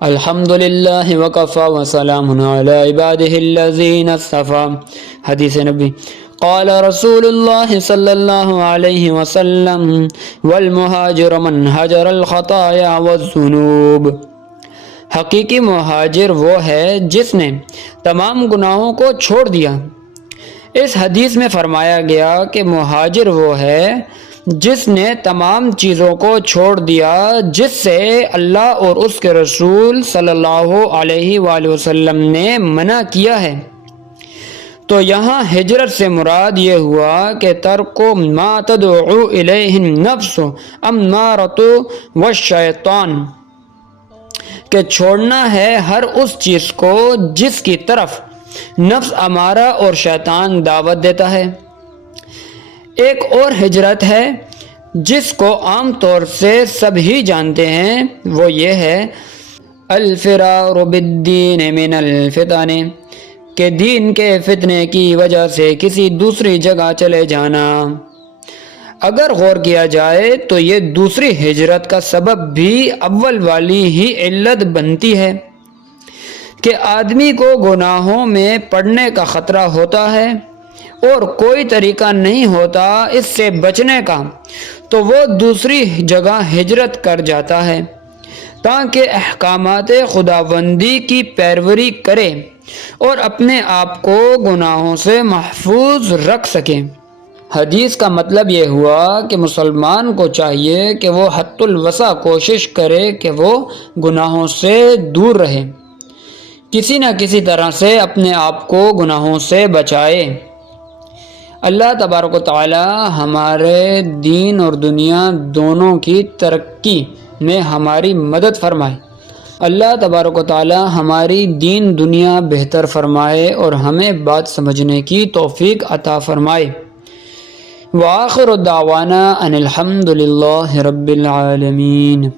الحمد للہ وکفى وسلام علی عباده الذین اصطفى. حدیث نبی. قال رسول اللہ صلی اللہ علیہ وسلم والمہاجر من ہجر الخطایا والذنوب. حقیقی مہاجر وہ ہے جس نے تمام گناہوں کو چھوڑ دیا. اس حدیث میں فرمایا گیا کہ مہاجر وہ ہے جس نے تمام چیزوں کو چھوڑ دیا جس سے اللہ اور اس کے رسول صلی اللہ علیہ وآلہ وسلم نے منع کیا ہے. تو یہاں ہجرت سے مراد یہ ہوا کہ ترک ما تدعو الیہ النفس امارۃ والشیطان، کہ چھوڑنا ہے ہر اس چیز کو جس کی طرف نفس امارہ اور شیطان دعوت دیتا ہے. ایک اور ہجرت ہے جس کو عام طور سے سب ہی جانتے ہیں، وہ یہ ہے الفرار بالدین من الفتن، کہ دین کے فتنے کی وجہ سے کسی دوسری جگہ چلے جانا. اگر غور کیا جائے تو یہ دوسری ہجرت کا سبب بھی اول والی ہی علت بنتی ہے کہ آدمی کو گناہوں میں پڑنے کا خطرہ ہوتا ہے اور کوئی طریقہ نہیں ہوتا اس سے بچنے کا، تو وہ دوسری جگہ ہجرت کر جاتا ہے تاکہ احکامات خداوندی کی پیروی کرے اور اپنے آپ کو گناہوں سے محفوظ رکھ سکے. حدیث کا مطلب یہ ہوا کہ مسلمان کو چاہیے کہ وہ حد الوسع کوشش کرے کہ وہ گناہوں سے دور رہے، کسی نہ کسی طرح سے اپنے آپ کو گناہوں سے بچائے. اللہ تبارک و تعالی ہمارے دین اور دنیا دونوں کی ترقی میں ہماری مدد فرمائے. اللہ تبارک و تعالی ہماری دین دنیا بہتر فرمائے اور ہمیں بات سمجھنے کی توفیق عطا فرمائے. وآخر دعوانا ان الحمد للہ رب العالمین.